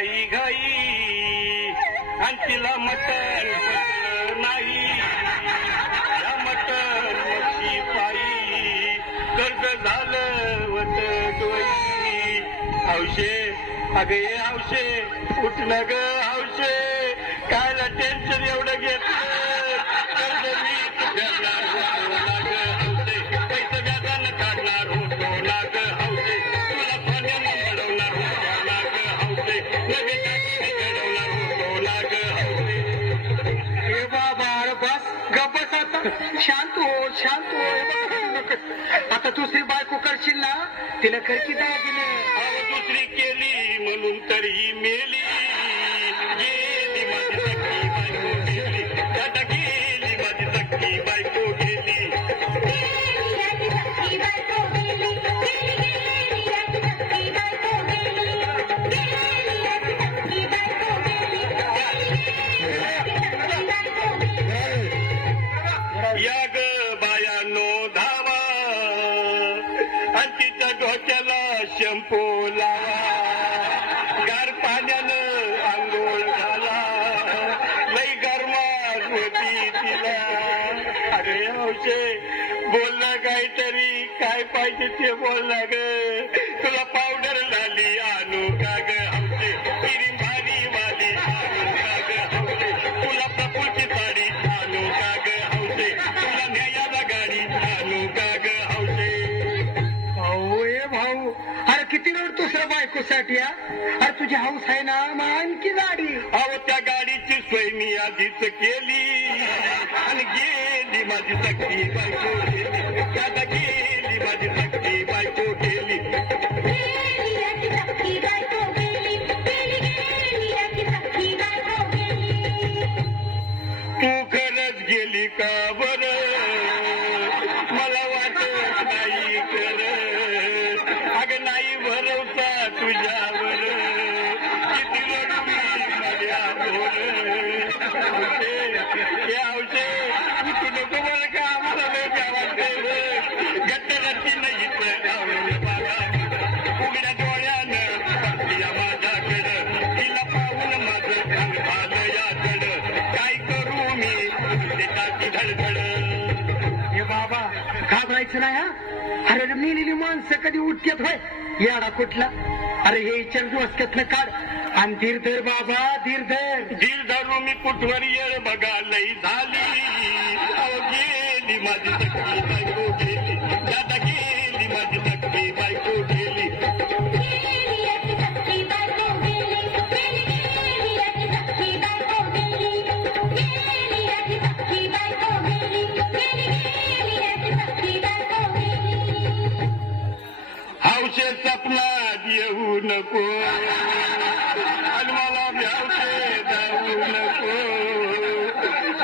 घाई घाई आणि तिला मटण पटलं नाही. या मटण मच्छी पायी कर्ज झालं वत डोई. हौशे अगे हौशे उठलं ग हौशे, कायला टेन्शन एवढं घेतलं. कर्ज मी फेडणार होतो ना ग हौशे, पैसे व्याजानं काढणार होतो ना ग हौशे, तुला सोन्यानं घडवणार होतो ना ग हौशे, नवे टाकीने घडवणार होतो ना ग हौशे. हे बाबा अरे बस गप्पस आता, शांत हो शांत हो. आता दुसरी बायको करशील ना, तिला करकी दागिने. दुसरी केली म्हणून तरी मेली. गेली माझी सख्खी बायको गेली, दादा गेली माझी सख्खी बायको गेली. या ग बायानो धावा आणि तिच्या डोक्याला शंपू लावा. गार पाण्यानं आंघोळ घाला, लई गरमात होती तिला. अरे हौशे बोलला काहीतरी, काय पाहिजे ते बोलला ग. तुला पावडर लाली आणू का ग हौशे, क्रीम भारी वाली आणू का ग हौशे, तुला प्रफुलची साडी आणू का ग हौशे, तुला न्यायाला गाडी आणू का ग हौशे. भाऊ ए भाऊ, अरे किती रडतोस रे बायकोसाठी. अरे तुझी हौस आहे ना, मग आणखी गाडी. अहो त्या गाडीची सोय मी आधीच केली आणि गेली माझी सख्खी बायको गेली. दादा गेली माझी सख्खी बायको गेली. तू खरंच गेली का बर, मला वाटत नाही कर. अगं नाही भरवसा तुझ्यावर, किती रडवी माझ्यावर. हे औषे तू नको बरं का, आम्हाला लय गावात गट्ट रट्टी नाही आवडलं बघा. उघड्या डोळ्यानं बघतीया माझ्याकडं, तिला पाहून माझं अंग झालं याकडं. काय करू मी ते टाकी धडधड. हे बाबा घाबरायचं नाही. अरे मेलेली माणसं कधी उठतात होय, याडा कुठला. अरे हे विचार डोसक्यातनं काढ आणि धीर धर बाबा, धीर धर. धीर धरू मी कुठवर येळ बघा लई झाली. अहो गेली माझी सख्खी बायको गेली, दादा गेली माझी सख्खी बायको गेली. हौशे सपनात येऊ नको आणि मला हौशे जाऊ नको,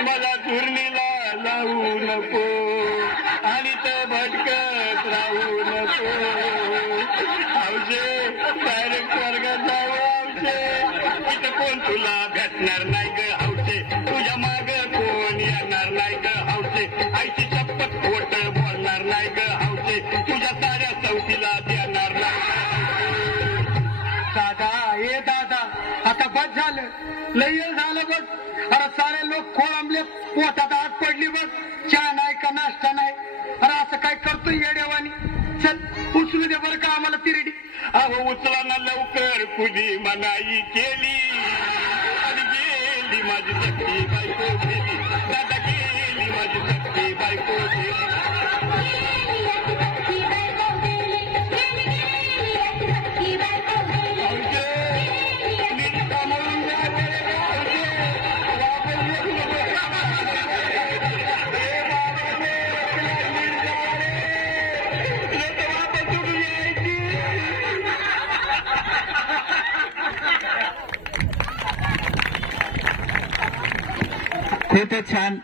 मला धुरणीला लावू नको आणि तर भटकत राहू नको. हौशे डायरेक्ट स्वर्गात जाऊ हौशे, तिथं कोण तुला भेटणार नाही ग हौशे, तुझ्या माग कोण येणार नाही ग हौशे, आईची शपथ खोट बोलणार नाही ग हौशे, तुझ्या साऱ्या चौकीला देणार नाही. दादा ए दादा, आता बस झालं, लय झालं बघ. अरे सारे लोक खोळंबले, पोटात आग पडली बघ. चहा नाही का नाश्ता नाही. अरे असं काय करतोय येड्यावानी. चल उचलू दे बरं का आम्हाला तिरडी. अहो उचला ना लवकर, कुणी मनाई केली आणि गेली माझी सख्खी बायको गेली, दादा गेली माझी सख्खी बायको गेली. खूपच छान.